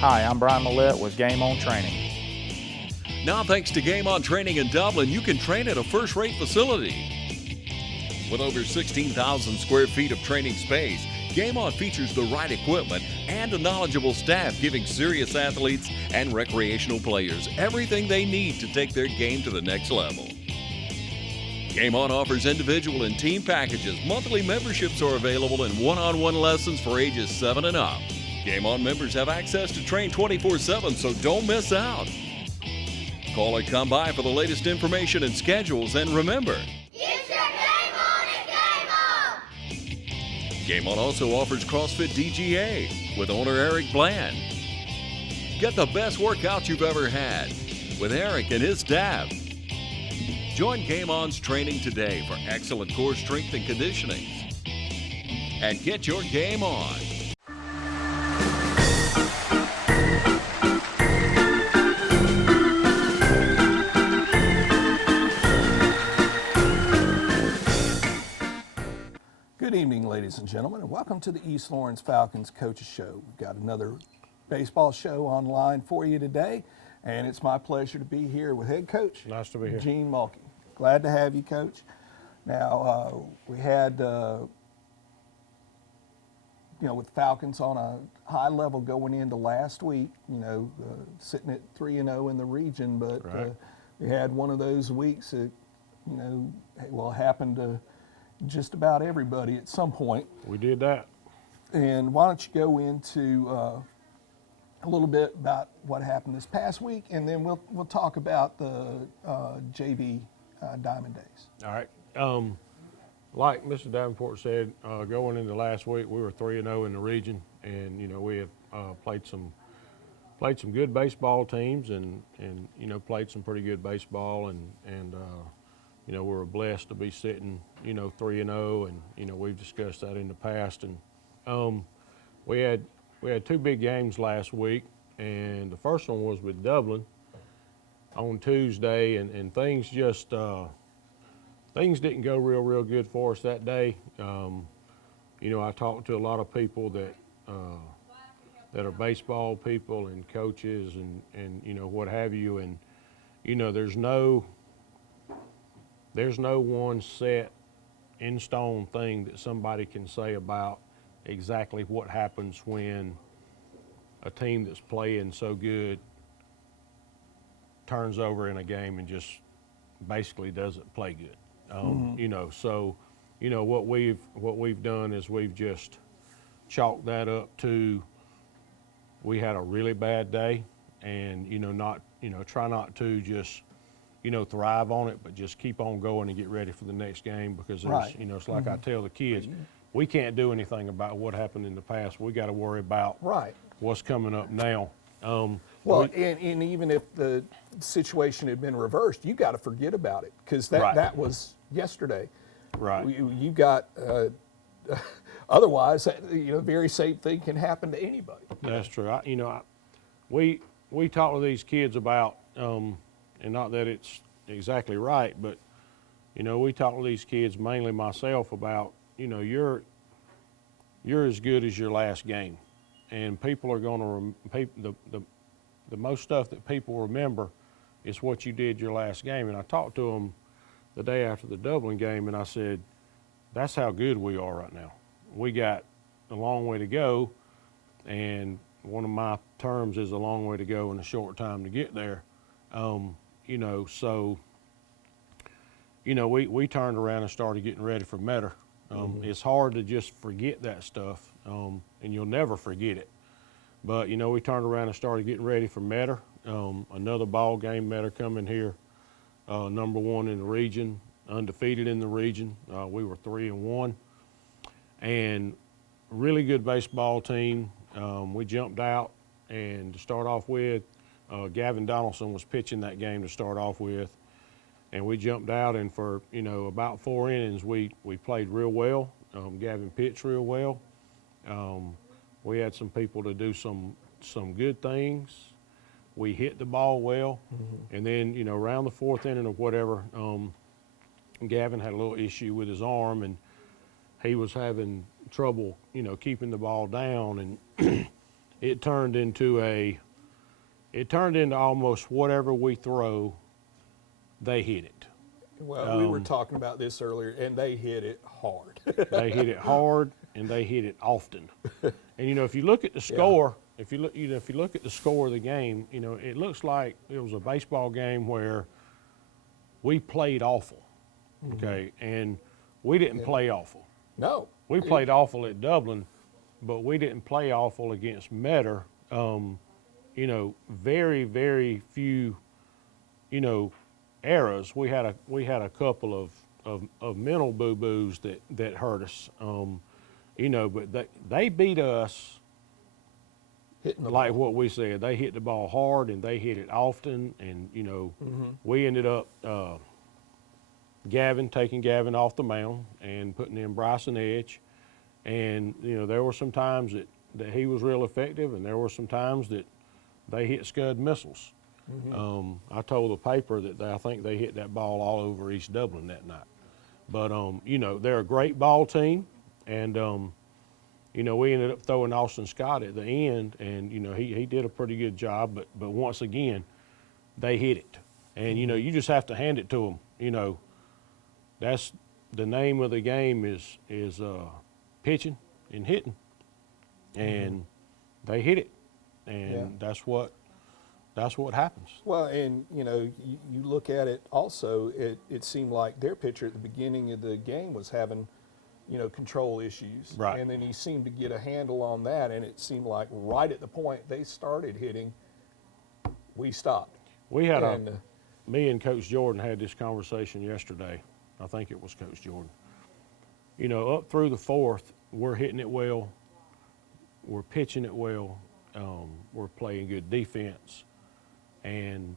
Hi, I'm Brian Millett with Game On Training. Now, thanks to Game On Training in Dublin, you can train at a first-rate facility. With over 16,000 square feet of training space, Game On features the right equipment and a knowledgeable staff giving serious athletes and recreational players everything they need to take their game to the next level. Game On offers individual and team packages. Monthly memberships are available and one-on-one lessons for ages 7 and up. Game On members have access to train 24/7, so don't miss out. Call or come by for the latest information and schedules, and remember, get your game on at Game On! Game On also offers CrossFit DGA with owner Eric Bland. Get the best workout you've ever had with Eric and his staff. Join Game On's training today for excellent core strength and conditioning. And get your game on. Good evening, ladies and gentlemen, and welcome to the East Lawrence Falcons Coaches Show. We've got another baseball show online for you today, and it's my pleasure to be here with head coach Nice to be here. Gene Mulkey. Glad to have you, Coach. Now, we had, with Falcons on a high level going into last week, sitting at 3-0 in the region, but Right. We had one of those weeks that, happened to just about everybody at some point. We did that. And why don't you go into a little bit about what happened this past week, and then we'll talk about the JV Diamond Days. All right. Like Mr. Davenport said, going into last week, we were 3-0 in the region, and we have played some good baseball teams, and played some pretty good baseball, and we were blessed to be sitting 3-0, and we've discussed that in the past, and we had two big games last week, and the first one was with Dublin on Tuesday, and things just things didn't go real good for us that day. I talked to a lot of people that are baseball people and coaches and what have you, and there's no one set in stone thing that somebody can say about exactly what happens when a team that's playing so good turns over in a game and just basically doesn't play good. So what we've done is we've just chalked that up to we had a really bad day, and try not to just thrive on it, but just keep on going and get ready for the next game, because there's, Right. it's like I tell the kids, we can't do anything about what happened in the past. We got to worry about Right. what's coming up now. And even if the situation had been reversed, you got to forget about it, because Right. that was yesterday. Right. You got otherwise, very same thing can happen to anybody. That's true. We talk to these kids about, and not that it's exactly right, but we talk to these kids, mainly myself, about you're as good as your last game, and people are going to the most stuff that people remember is what you did your last game. And I talked to them the day after the Dublin game, and I said, that's how good we are right now. We got a long way to go, and one of my terms is a long way to go in a short time to get there. We turned around and started getting ready for Metter. It's hard to just forget that stuff, and you'll never forget it. But, we turned around and started getting ready for Metter. Another ball game, Metter coming here, number one in the region, undefeated in the region. We were 3-1, and really good baseball team. We jumped out, and to start off with, Gavin Donaldson was pitching that game to start off with, and we jumped out, and for about 4 innings we played real well. Gavin pitched real well. We had some people to do some good things. We hit the ball well, and then around the 4th inning or whatever, Gavin had a little issue with his arm, and he was having trouble keeping the ball down, and it turned into almost whatever we throw, they hit it. Well, we were talking about this earlier, and they hit it hard. They hit it hard, and they hit it often. And you know, if you look at the score, if you look at the score of the game, you know, it looks like it was a baseball game where we played awful. Okay, and we didn't play awful. No. We played awful at Dublin, but we didn't play awful against Metter. You know, very, very few, you know, errors. We had a couple of mental boo-boos that hurt us. You know, but they beat us Hitting the like ball. what we said. They hit the ball hard and they hit it often, and you know, we ended up taking Gavin off the mound and putting in Bryson Edge. And, you know, there were some times that he was real effective, and there were some times that they hit Scud missiles. I told the paper that I think they hit that ball all over East Dublin that night. But, you know, they're a great ball team, and, you know, we ended up throwing Austin Scott at the end, and, you know, he did a pretty good job, but once again, they hit it. And, you know, you just have to hand it to them, you know. That's the name of the game is pitching and hitting, and they hit it, and that's what happens. Well, and you know, you look at it also. It seemed like their pitcher at the beginning of the game was having, you know, control issues, Right. and then he seemed to get a handle on that, and it seemed like right at the point they started hitting, we stopped. We had And, me and Coach Jordan had this conversation yesterday. I think it was Coach Jordan. You know, up through the fourth, we're hitting it well, we're pitching it well, we're playing good defense, and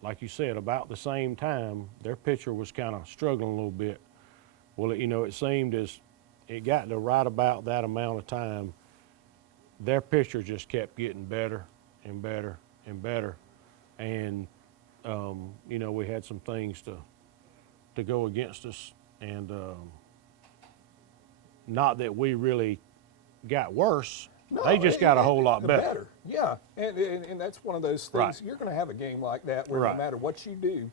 like you said, about the same time, their pitcher was kind of struggling a little bit. Well, you know, it seemed as it got to right about that amount of time, their pitcher just kept getting better and better and better, and you know, we had some things to go against us, and not that we really got worse. no, They just got a whole lot better. Yeah, and that's one of those things. Right. You're going to have a game like that where Right. no matter what you do,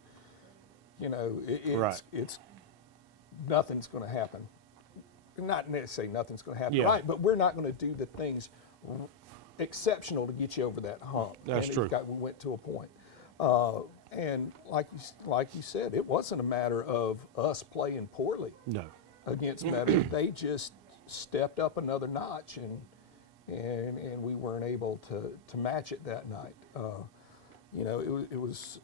you know, Right. it's nothing's going to happen. Not necessarily nothing's going to happen, Yeah. right? But we're not going to do the things exceptional to get you over that hump. That's and true. We went to a point. And like you said, it wasn't a matter of us playing poorly No. against Meadow. They just stepped up another notch, and we weren't able to match it that night. You know, it was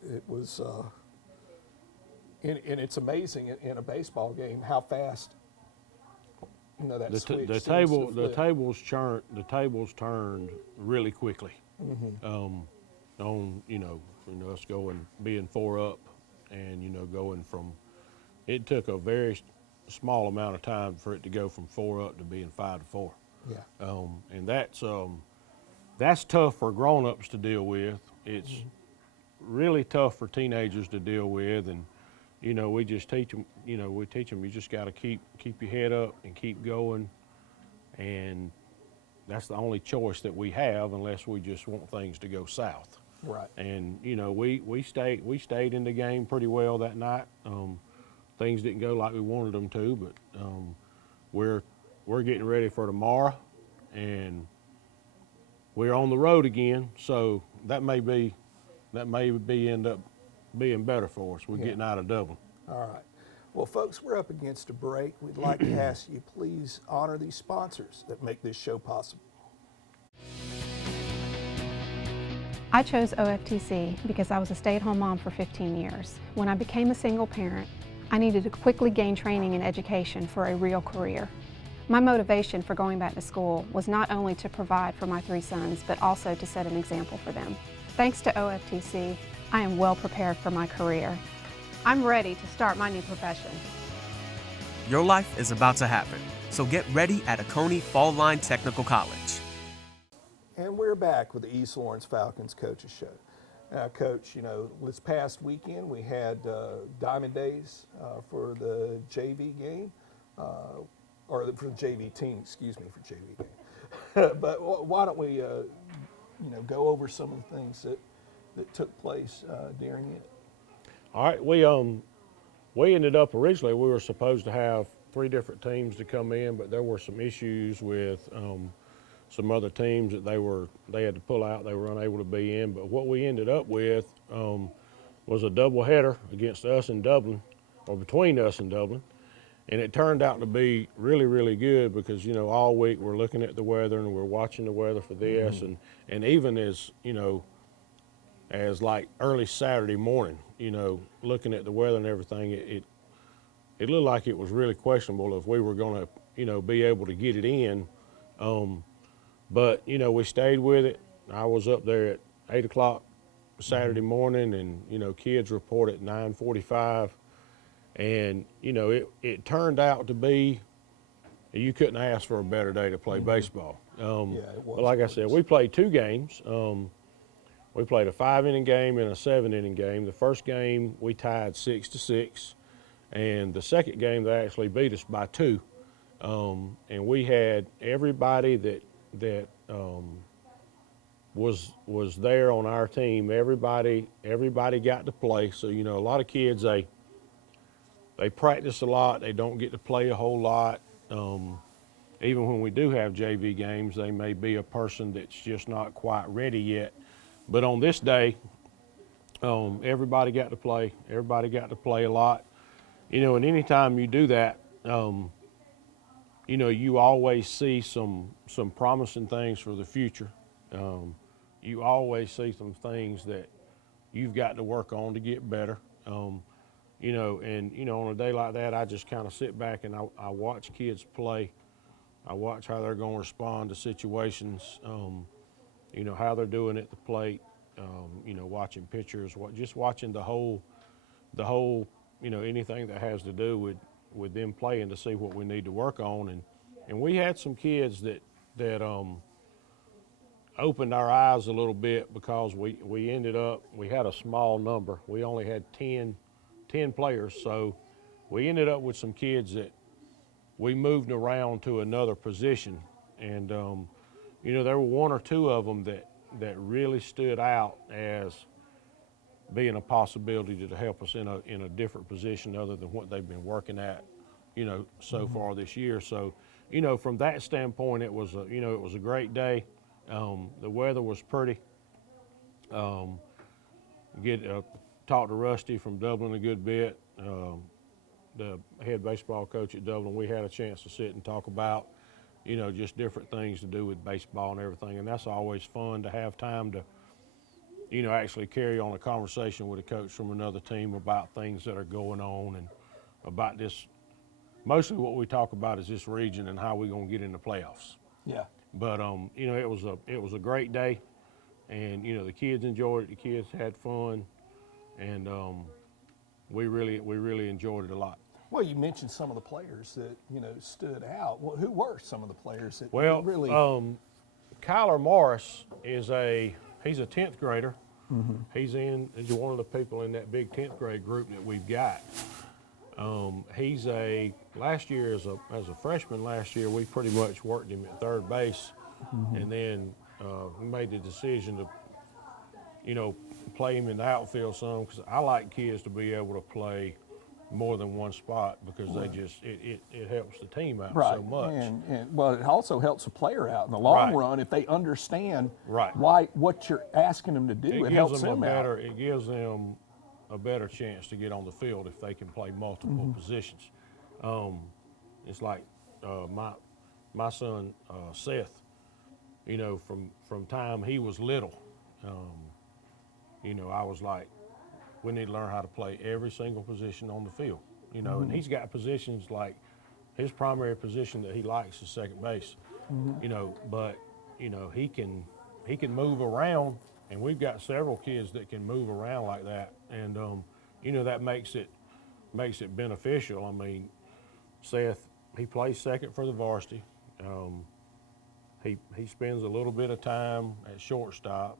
and it's amazing in a baseball game how fast, you know, that switch The seems to flip. tables turned really quickly. On you know us being 4 up, and you know going from, it took a very small amount of time for it to go from 4 up to being 5-4. Yeah. And that's tough for grown-ups to deal with. It's really tough for teenagers to deal with, and you know, we just teach them. You know, we teach them you just got to keep your head up and keep going, and that's the only choice that we have unless we just want things to go south. Right. And you know, we stayed in the game pretty well that night. Things didn't go like we wanted them to, but we're getting ready for tomorrow, and we're on the road again. So that may end up being better for us. We're getting out of Dublin. All right. Well, folks, we're up against a break. We'd like to ask you, please honor these sponsors that make this show possible. I chose OFTC because I was a stay-at-home mom for 15 years. When I became a single parent, I needed to quickly gain training and education for a real career. My motivation for going back to school was not only to provide for my 3 sons, but also to set an example for them. Thanks to OFTC, I am well prepared for my career. I'm ready to start my new profession. Your life is about to happen, so get ready at Oconee Fall Line Technical College. And we're back with the East Lawrence Falcons Coaches Show. Now, Coach, you know, this past weekend we had Diamond Days for the JV game, for the JV team, excuse me, for JV game. but why don't we, go over some of the things that took place during it? All right, we ended up originally, we were supposed to have 3 different teams to come in, but there were some issues with some other teams that they had to pull out. They were unable to be in. But what we ended up with was a doubleheader against us in Dublin, or between us and Dublin. And it turned out to be really, really good because, all week we're looking at the weather and we're watching the weather for this. And even as, as like early Saturday morning, looking at the weather and everything, it looked like it was really questionable if we were going to, be able to get it in. But, we stayed with it. I was up there at 8 o'clock Saturday morning, and, kids report at 9:45. And, it turned out to be, you couldn't ask for a better day to play baseball. It was but like I said, we played 2 games. We played a 5-inning game and a 7-inning game. The first game we tied 6-6, and the second game they actually beat us by 2. And we had everybody that was there on our team. Everybody got to play. So a lot of kids they practice a lot. They don't get to play a whole lot. Even when we do have JV games, they may be a person that's just not quite ready yet. But on this day, everybody got to play. Everybody got to play a lot. And anytime you do that, you always see some promising things for the future. You always see some things that you've got to work on to get better. On a day like that, I just kind of sit back and I watch kids play. I watch how they're going to respond to situations, how they're doing at the plate, watching pitchers, just watching the whole, anything that has to do with them playing to see what we need to work on. And we had some kids that opened our eyes a little bit because we ended up, we had a small number. We only had 10 players, so we ended up with some kids that we moved around to another position. And, there were 1 or 2 of them that really stood out as being a possibility to help us in a different position other than what they've been working at, so far this year. So, from that standpoint, it was a great day. The weather was pretty. Talked to Rusty from Dublin a good bit, the head baseball coach at Dublin. We had a chance to sit and talk about, just different things to do with baseball and everything. And that's always fun to have time to, actually carry on a conversation with a coach from another team about things that are going on and about this. Mostly what we talk about is this region and how we're going to get in the playoffs. Yeah. But, it was a great day, and, the kids enjoyed it. The kids had fun, and we really enjoyed it a lot. Well, you mentioned some of the players that, stood out. Well, who were some of the players that really? Kyler Morris he's a 10th grader. He's one of the people in that big 10th grade group that we've got. Last year as a freshman last year, we pretty much worked him at third base, and then we made the decision to, play him in the outfield some, because I like kids to be able to play more than one spot because they just it helps the team out so much. And well, it also helps a player out in the long run if they understand what you're asking them to do. It helps them out. It gives them a better chance to get on the field if they can play multiple positions. It's like my son Seth, from time he was little, I was like, we need to learn how to play every single position on the field, and he's got positions like his primary position that he likes is second base, but he can move around, and we've got several kids that can move around like that, and that makes it beneficial. I mean, Seth, he plays second for the varsity. He spends a little bit of time at shortstop.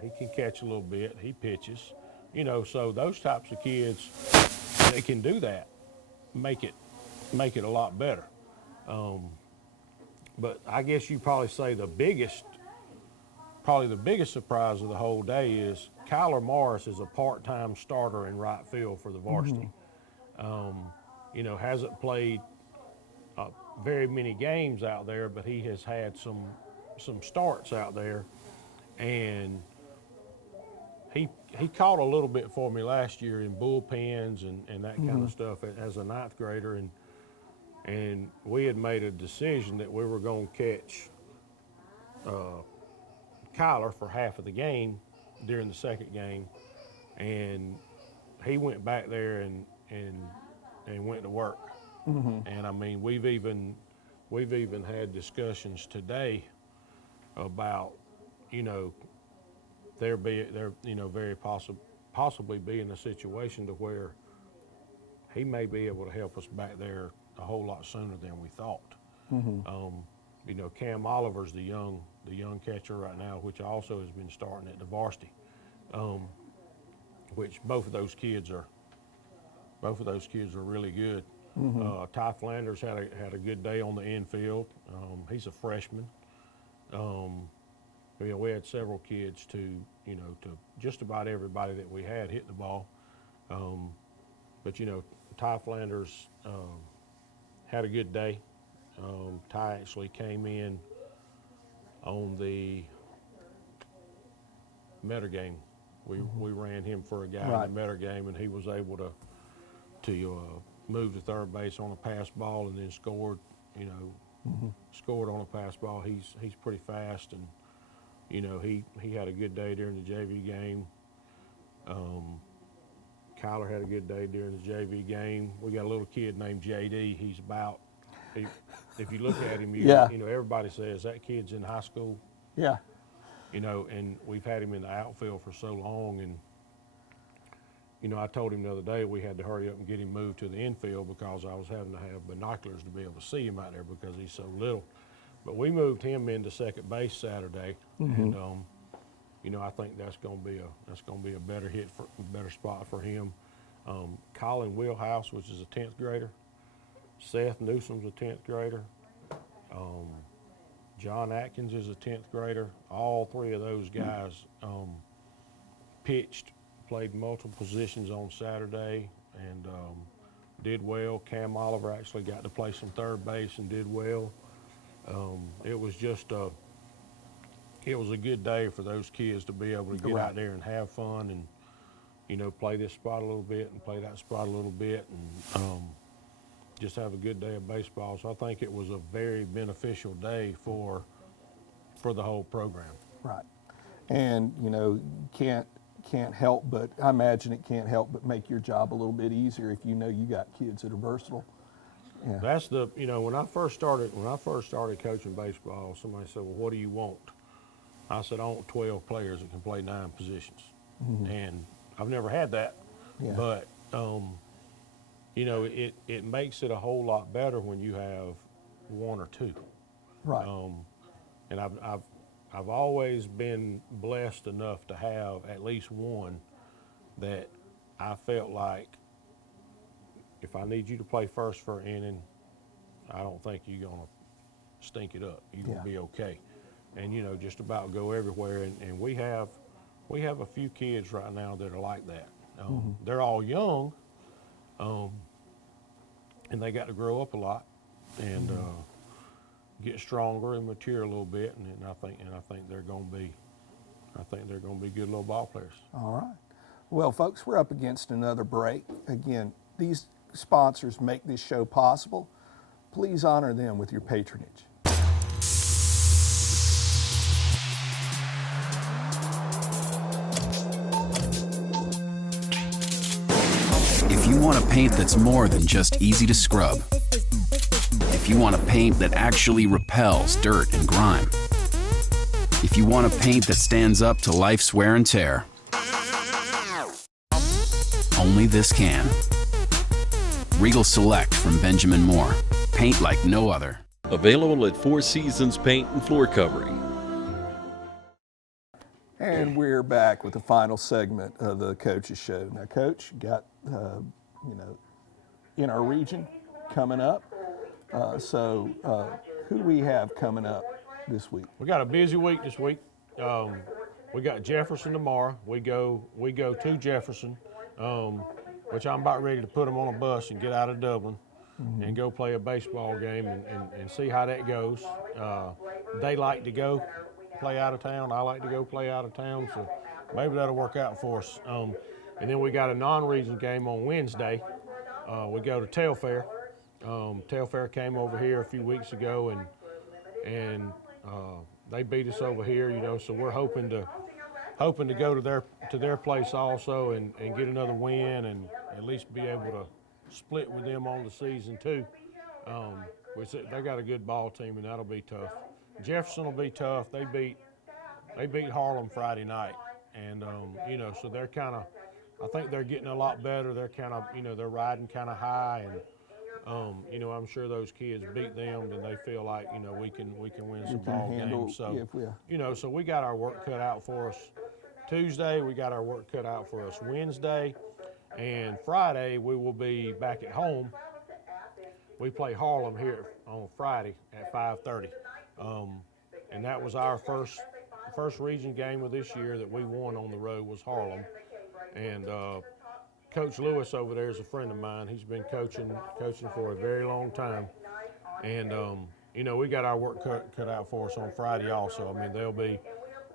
He can catch a little bit. He pitches. So those types of kids that can do that make it a lot better. but I guess you probably say the biggest surprise of the whole day is Kyler Morris is a part-time starter in right field for the varsity. You know, hasn't played very many games out there, but he has had some starts out there, and he caught a little bit for me last year in bullpens and that kind of stuff as a ninth grader, and we had made a decision that we were going to catch Kyler for half of the game during the second game, and he went back there and went to work. And I mean, we've even had discussions today about, you know, there you know, very possibly be in a situation to where he may be able to help us back there a whole lot sooner than we thought. You know, Cam Oliver's the young catcher right now, which also has been starting at the varsity. Which both of those kids are really good. Ty Flanders had a good day on the infield. He's a freshman. You know, we had several kids to just about everybody that we had hit the ball. But you know, Ty Flanders had a good day. Ty actually came in on the Metter game. We ran him for a guy in the Metter game, and he was able to move to third base on a pass ball and then scored. You know, scored on a pass ball. He's pretty fast, and you know, he had a good day during the JV game. Kyler had a good day during the JV game. We got a little kid named JD. He's about, if you look at him, you know, everybody says that kid's in high school. Yeah. You know, and we've had him in the outfield for so long, and you know, I told him the other day we had to hurry up and get him moved to the infield because I was having to have binoculars to be able to see him out there because he's so little. But we moved him into second base Saturday, and you know, I think that's going to be a better spot for him. Colin Wheelhouse, which is a 10th grader. Seth Newsom's a 10th grader. John Atkins is a 10th grader. All three of those guys pitched, played multiple positions on Saturday, and did well. Cam Oliver actually got to play some third base and did well. It was a good day for those kids to be able to get out there and have fun and, you know, play this spot a little bit and play that spot a little bit and just have a good day of baseball. So I think it was a very beneficial day for the whole program. Right. And, you know, can't help but, I imagine it can't help but make your job a little bit easier if you know you got kids that are versatile. Yeah. That's you know, when I first started coaching baseball, somebody said, well, what do you want? I said, I want 12 players that can play 9 positions. And I've never had that, but you know, it makes it a whole lot better when you have 1 or 2. Right. And I've always been blessed enough to have at least one that I felt like if I need you to play first for an inning, I don't think you're gonna stink it up. You're gonna be okay. And you know, just about go everywhere. And we have a few kids right now that are like that. They're all young, and they got to grow up a lot and get stronger and mature a little bit. And I think they're going to be good little ball players. All right. Well, folks, we're up against another break. Again, these sponsors make this show possible. Please honor them with your patronage. If you want a paint that's more than just easy to scrub, if you want a paint that actually repels dirt and grime, if you want a paint that stands up to life's wear and tear, only this can. Regal Select from Benjamin Moore. Paint like no other. Available at Four Seasons Paint and Floor Covering. And we're back with the final segment of the Coach's Show. Now, Coach, got, you know, in our region coming up. So who do we have coming up this week? We got a busy week this week. We got Jefferson tomorrow. We go to Jefferson, which I'm about ready to put them on a bus and get out of Dublin and go play a baseball game and see how that goes. They like to go play out of town. I like to go play out of town, so maybe that'll work out for us. And then we got a non-region game on Wednesday. We go to Telfair. Telfair came over here a few weeks ago and they beat us over here, you know, so we're hoping to go to their place also and get another win and at least be able to split with them on the season too. They got a good ball team and that'll be tough. Jefferson will be tough. They beat Harlem Friday night, and you know, so they're kind of, I think they're getting a lot better. They're kind of, you know, they're riding kind of high, and you know, I'm sure those kids beat them, and they feel like, you know, we can win some ball games. So you know, so we got our work cut out for us. Tuesday we got our work cut out for us. Wednesday and Friday we will be back at home. We play Harlem here on Friday at 5:30. And that was our first region game of this year that we won on the road was Harlem. And Coach Lewis over there is a friend of mine. He's been coaching for a very long time. And you know, we got our work cut out for us on Friday also. I mean,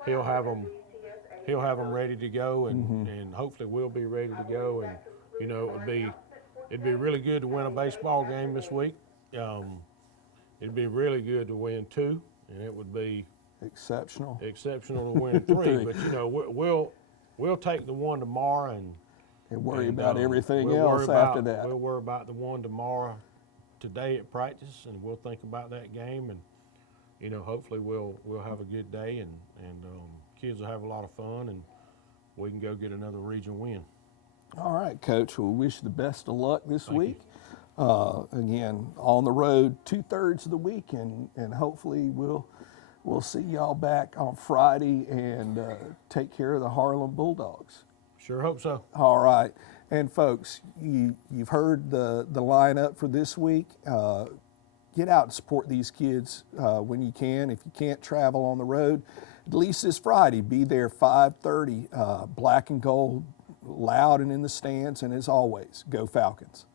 he'll have them ready to go, and hopefully we'll be ready to go. And you know, it'd be really good to win a baseball game this week. It'd be really good to win 2, and it would be exceptional to win 3. But you know, we'll take the one tomorrow and worry about everything else after that. We'll worry about the one tomorrow, today at practice, and we'll think about that game, and you know, hopefully we'll have a good day, and kids will have a lot of fun, and we can go get another region win. All right, Coach. We wish you the best of luck this Thank week. Again, on the road 2/3 of the week, and hopefully we'll see y'all back on Friday and take care of the Harlem Bulldogs. Sure hope so. All right, and folks, you've heard the lineup for this week. Get out and support these kids when you can. If you can't travel on the road, at least this Friday, be there 5:30. Black and gold, loud and in the stands, and as always, go Falcons.